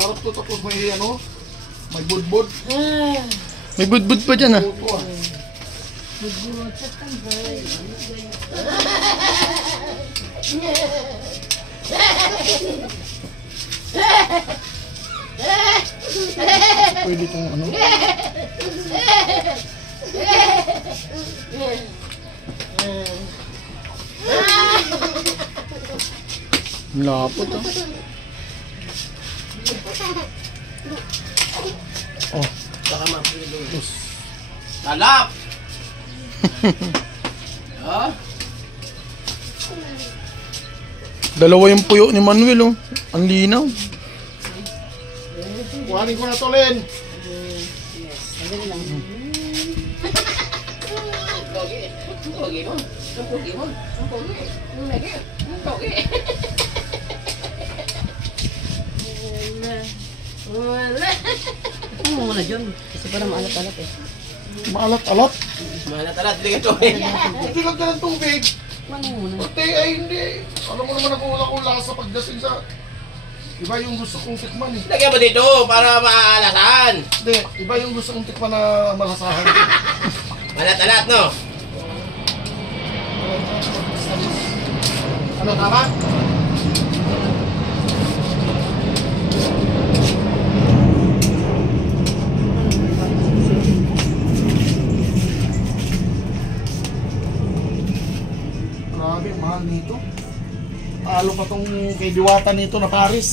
Harap to tapos may ano, may budbud. May budbud pa dyan ah. Budbud sa tambay. Pwede itong ano. Lapot ah. Oh. Baka mapilog. Talap! Ha? Dalawa yung puyo ni Manuel oh. Ang linaw. Kuhanin ko na to, Len. Sandali lang. Pogi. Pogi mo. Ang pogi mo. Ang pogi. Ang lagi. Ang pogi. Wala. Ano mo muna dyan? Kasi parang maalat-alat eh. Maalat-alat. Malat-alat. Hindi ka tubig. Hindi lang ka ng tubig. Ano muna? Pati ay hindi. Alam mo naman ako wala kong lasa pagdating sa... Iba yung gusto kong tikman eh. Lagyan mo dito para maalasan. Hindi, iba yung gusto kong tikman na malasahan. Malat-alat, no? Ano, tama? Grabe, mahal nito. Talo pa tong kay Diwata nito na Paris.